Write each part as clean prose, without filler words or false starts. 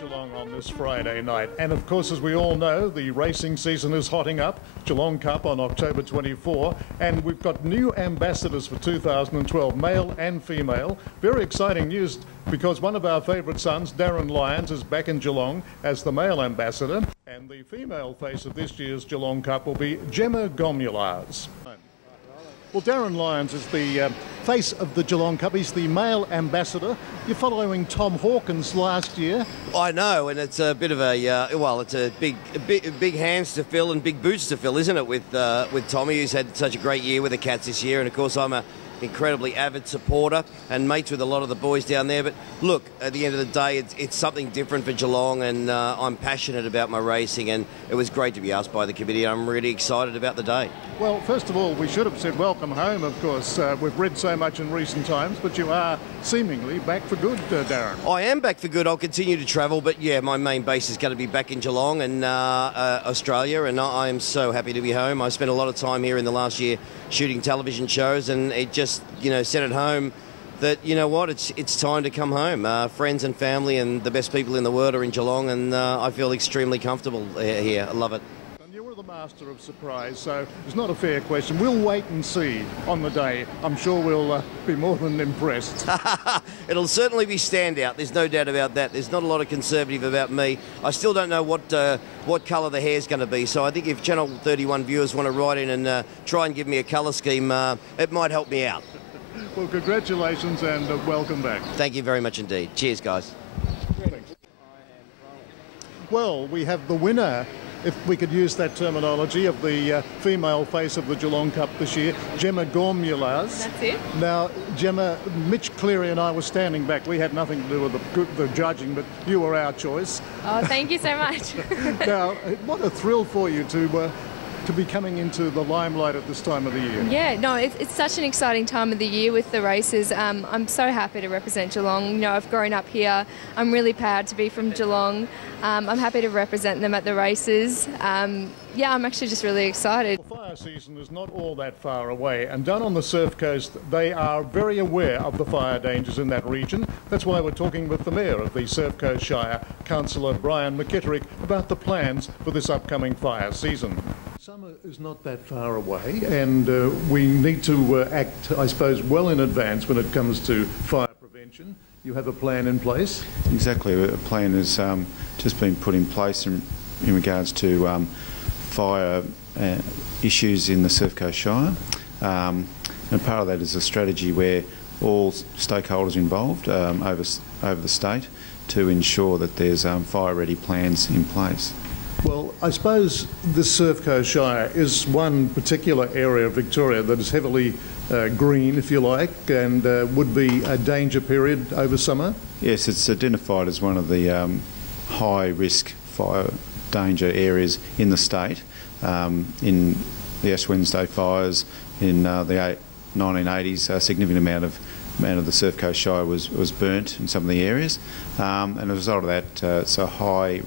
Geelong on this Friday night. And of course, as we all know, the racing season is hotting up. Geelong Cup on October 24. And we've got new ambassadors for 2012, male and female. Very exciting news because one of our favourite sons, Darryn Lyons, is back in Geelong as the male ambassador. And the female face of this year's Geelong Cup will be Gemma Gomulars. Well, Darryn Lyons is the face of the Geelong Cup. He's the male ambassador. You're following Tom Hawkins last year. I know, and it's a bit of a well, it's a big hands to fill and big boots to fill, isn't it? With Tommy, who's had such a great year with the Cats this year, and of course I'm a incredibly avid supporter and mates with a lot of the boys down there. But look, at the end of the day, it's something different for Geelong, and I'm passionate about my racing, and it was great to be asked by the committee. I'm really excited about the day. Well, first of all, we should have said welcome home, of course. We've read so much in recent times, but you are seemingly back for good, Darryn. I am back for good. I'll continue to travel, but yeah, my main base is going to be back in Geelong and Australia, and I am so happy to be home. I spent a lot of time here in the last year shooting television shows, and it just, said at home that, you know what, it's time to come home. Friends and family and the best people in the world are in Geelong, and I feel extremely comfortable here. I love it. You were the master of surprise, so it's not a fair question. We'll wait and see on the day. I'm sure we'll be more than impressed. It'll certainly be standout. There's no doubt about that. There's not a lot of conservative about me. I still don't know what colour the hair's going to be, so I think if Channel 31 viewers want to write in and try and give me a colour scheme, it might help me out. Well, congratulations and welcome back. Thank you very much indeed. Cheers, guys. Thanks. Well, we have the winner, if we could use that terminology, of the female face of the Geelong Cup this year, Gemma Gomulars. That's it. Now, Gemma, Mitch Cleary and I were standing back. We had nothing to do with the judging, but you were our choice. Oh, thank you so much. Now, what a thrill for you to be coming into the limelight at this time of the year. Yeah, no, it's such an exciting time of the year with the races. I'm so happy to represent Geelong. I've grown up here. I'm really proud to be from Geelong. I'm happy to represent them at the races. Yeah, I'm actually just really excited. The fire season is not all that far away, and down on the Surf Coast they are very aware of the fire dangers in that region. That's why we're talking with the Mayor of the Surf Coast Shire, Councillor Brian McKittrick, about the plans for this upcoming fire season. Summer is not that far away, and we need to act, I suppose, well in advance when it comes to fire prevention. You have a plan in place? Exactly. A plan has just been put in place in regards to fire issues in the Surf Coast Shire. And part of that is a strategy where all stakeholders involved over the state to ensure that there's fire-ready plans in place. Well, I suppose the Surf Coast Shire is one particular area of Victoria that is heavily green, if you like, and would be a danger period over summer? Yes, it's identified as one of the high-risk fire danger areas in the state. In the Ash Wednesday fires in the 1980s, a significant amount of the Surf Coast Shire was burnt in some of the areas, and as a result of that, it's a high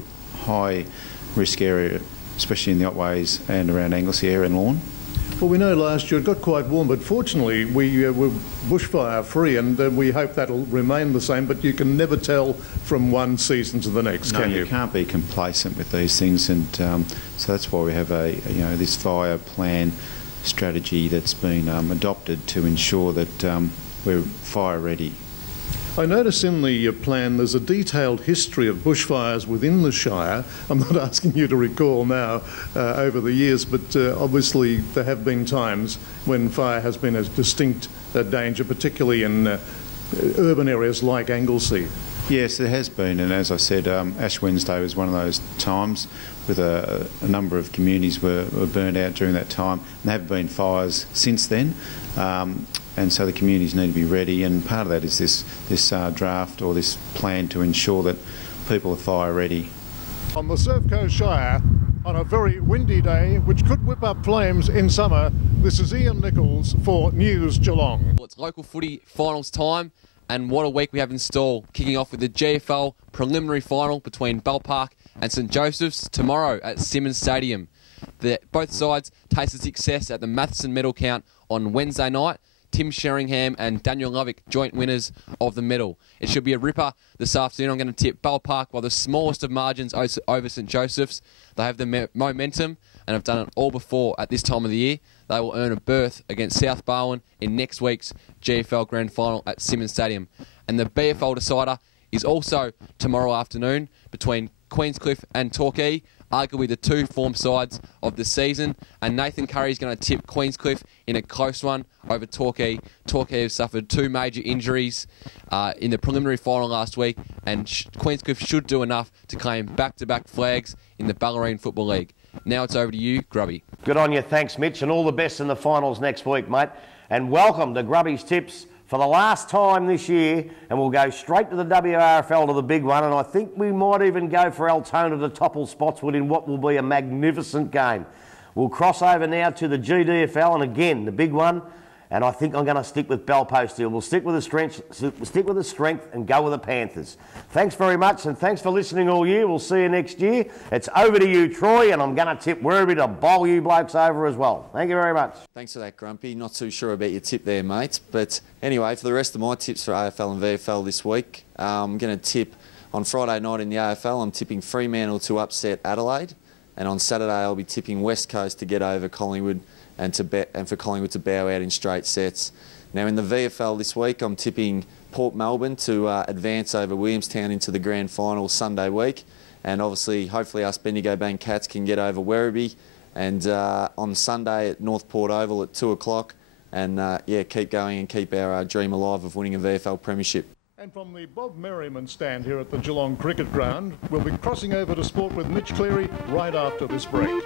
risk area, especially in the Otways and around Anglesey area and Lorne. Well, we know last year it got quite warm, but fortunately we were bushfire free, and we hope that'll remain the same, but you can never tell from one season to the next, can you? No, you can't be complacent with these things, and so that's why we have this fire plan strategy that's been adopted to ensure that we're fire ready. I notice in the plan there's a detailed history of bushfires within the Shire. I'm not asking you to recall now over the years, but obviously there have been times when fire has been a distinct danger, particularly in urban areas like Anglesey. Yes, there has been, and as I said, Ash Wednesday was one of those times with a number of communities were burnt out during that time, and there have been fires since then. And so the communities need to be ready, and part of that is this draft or this plan to ensure that people are fire ready. On the Surf Coast Shire, on a very windy day, which could whip up flames in summer, this is Ian Nicholls for News Geelong. Well, it's local footy finals time, and what a week we have in store, kicking off with the GFL preliminary final between Bell Park and St Joseph's tomorrow at Simmons Stadium. Both sides tasted success at the Matheson medal count on Wednesday night Tim Sheringham and Daniel Lovick, joint winners of the medal. It should be a ripper this afternoon. I'm going to tip Bell Park by the smallest of margins over St Joseph's. They have the momentum and have done it all before at this time of the year. They will earn a berth against South Barwon in next week's GFL Grand Final at Simmons Stadium. And the BFL decider is also tomorrow afternoon between Queenscliff and Torquay, arguably the two form sides of the season. And Nathan Curry is going to tip Queenscliff in a close one over Torquay. Torquay have suffered two major injuries in the preliminary final last week, and Queenscliff should do enough to claim back-to-back flags in the Ballerine Football League. Now it's over to you, Grubby. Good on you, thanks Mitch, and all the best in the finals next week, mate. And welcome to Grubby's Tips for the last time this year, and we'll go straight to the WRFL, to the big one, and I think we might even go for Altona to topple Spotswood in what will be a magnificent game. We'll cross over now to the GDFL, and again, the big one, and I think I'm going to stick with Belpost here. We'll stick with the strength and go with the Panthers. Thanks very much, and thanks for listening all year. We'll see you next year. It's over to you, Troy, and I'm going to tip Werribee to bowl you blokes over as well. Thank you very much. Thanks for that, Grumpy. Not too sure about your tip there, mate. But anyway, for the rest of my tips for AFL and VFL this week, I'm going to tip on Friday night in the AFL. I'm tipping Fremantle to upset Adelaide, and on Saturday I'll be tipping West Coast to get over Collingwood and for Collingwood to bow out in straight sets. Now in the VFL this week, I'm tipping Port Melbourne to advance over Williamstown into the grand final Sunday week, and obviously, hopefully, us Bendigo Bank Cats can get over Werribee, and on Sunday at North Port Oval at 2 o'clock, and yeah, keep going and keep our dream alive of winning a VFL premiership. And from the Bob Merriman stand here at the Geelong Cricket Ground, we'll be crossing over to sport with Mitch Cleary right after this break.